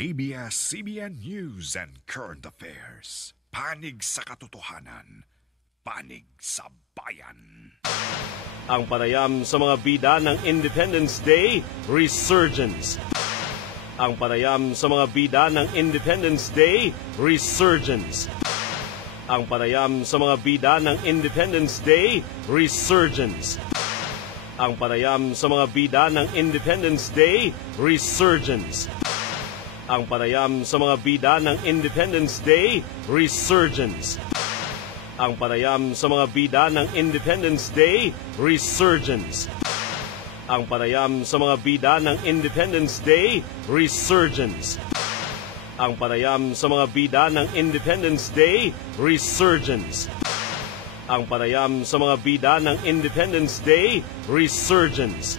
ABS-CBN News and Current Affairs. Panig sa katotohanan. Panig sa bayan. Ang panayam sa mga bida ng Independence Day, Resurgence. Ang panayam sa mga bida ng Independence Day, Resurgence. Ang panayam sa mga bida ng Independence Day, Resurgence. Ang panayam sa mga bida ng Independence Day, Resurgence. Ang panayam sa mga bida ng Independence Day, Resurgence. Ang panayam sa mga bida ng Independence Day, Resurgence. Ang panayam sa mga bida ng Independence Day, Resurgence. Ang panayam sa mga bida ng Independence Day, Resurgence. Ang panayam sa mga bida ng Independence Day, Resurgence.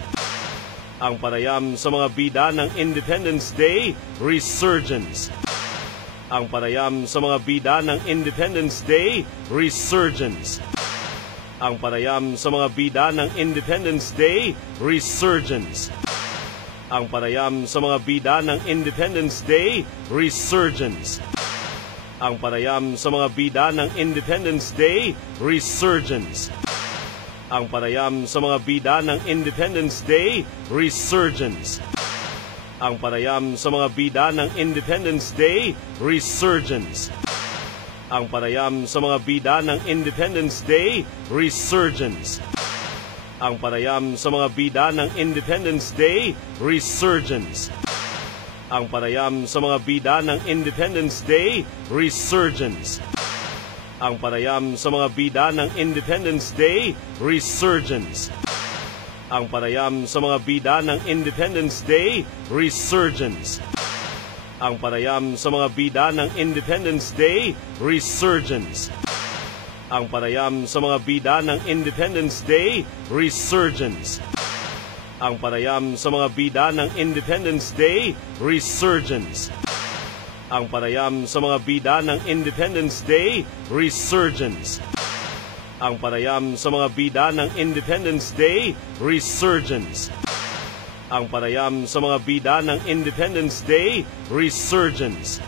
Ang panayam sa mga bida ng Independence Day, Resurgence. Ang panayam sa mga bida ng Independence Day, Resurgence. Ang panayam sa mga bida ng Independence Day, Resurgence. Ang panayam sa mga bida ng Independence Day, Resurgence. Ang panayam sa mga bida ng Independence Day, Resurgence. Ang panayam sa mga bida ng Independence Day, Resurgence. Ang panayam sa mga bida ng Independence Day, Resurgence. Ang panayam sa mga bida ng Independence Day, Resurgence. Ang panayam sa mga bida ng Independence Day, Resurgence. Ang panayam sa mga bida ng Independence Day, Resurgence. Ang panayam sa mga bida ng Independence Day, Resurgence. Ang panayam sa mga bida ng Independence Day, Resurgence. Ang panayam sa mga bida ng Independence Day, Resurgence. Ang panayam sa mga bida ng Independence Day, Resurgence. Ang panayam sa mga bida ng Independence Day, Resurgence. Ang panayam sa mga bida ng Independence Day, Resurgence. Ang panayam sa mga bida ng Independence Day, Resurgence. Ang panayam sa mga bida ng Independence Day, Resurgence. Ang panayam sa mga bida ng Independence Day, Resurgence.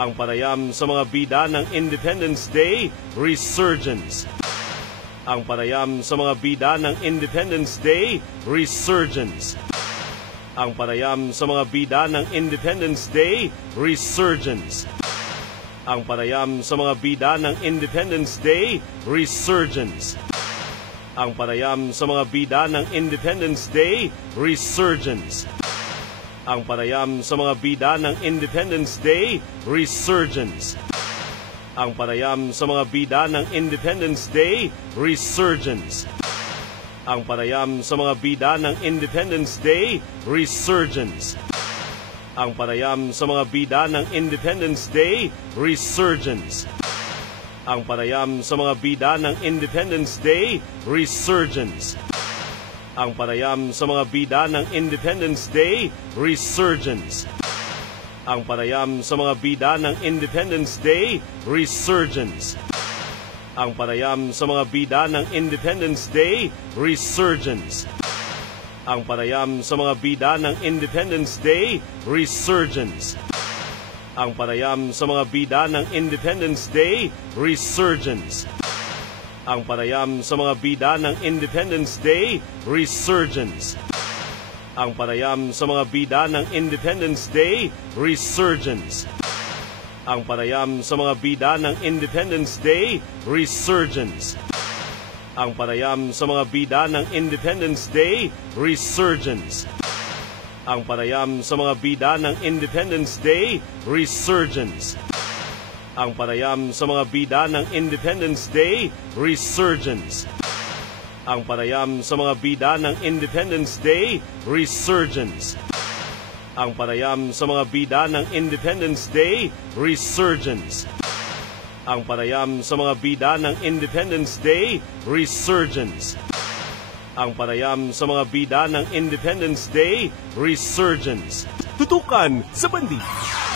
Ang panayam sa mga bida ng Independence Day, Resurgence. Ang panayam sa mga bida ng Independence Day, Resurgence. Ang panayam sa mga bida ng Independence Day, Resurgence. Ang panayam sa mga bida ng Independence Day, Resurgence. Ang panayam sa mga bida ng Independence Day, Resurgence. Ang panayam sa mga bida ng Independence Day, Resurgence. Ang panayam sa mga bida ng Independence Day, Resurgence. Ang panayam sa mga bida ng Independence Day, Resurgence. Ang panayam sa mga bida ng Independence Day, Resurgence. Ang panayam sa mga bida ng Independence Day, Resurgence. Ang panayam sa mga bida ng Independence Day, Resurgence. Ang panayam sa mga bida ng Independence Day, Resurgence. Ang panayam sa mga bida ng Independence Day, Resurgence. Ang panayam sa mga bida ng Independence Day, Resurgence. Ang panayam sa mga bida ng Independence Day, Resurgence. Ang panayam sa mga bida ng Independence Day, Resurgence. Ang panayam sa mga bida ng Independence Day, Resurgence. Ang panayam sa mga bida ng Independence Day, Resurgence. Ang panayam sa mga bida ng Independence Day, Resurgence. Ang panayam sa mga bida ng Independence Day, Resurgence. Ang panayam sa mga bida ng Independence Day, Resurgence. Ang panayam sa mga bida ng Independence Day, Resurgence. Ang panayam sa mga bida ng Independence Day, Resurgence. Ang panayam sa mga bida ng Independence Day, Resurgence. Tutukan sa bandi!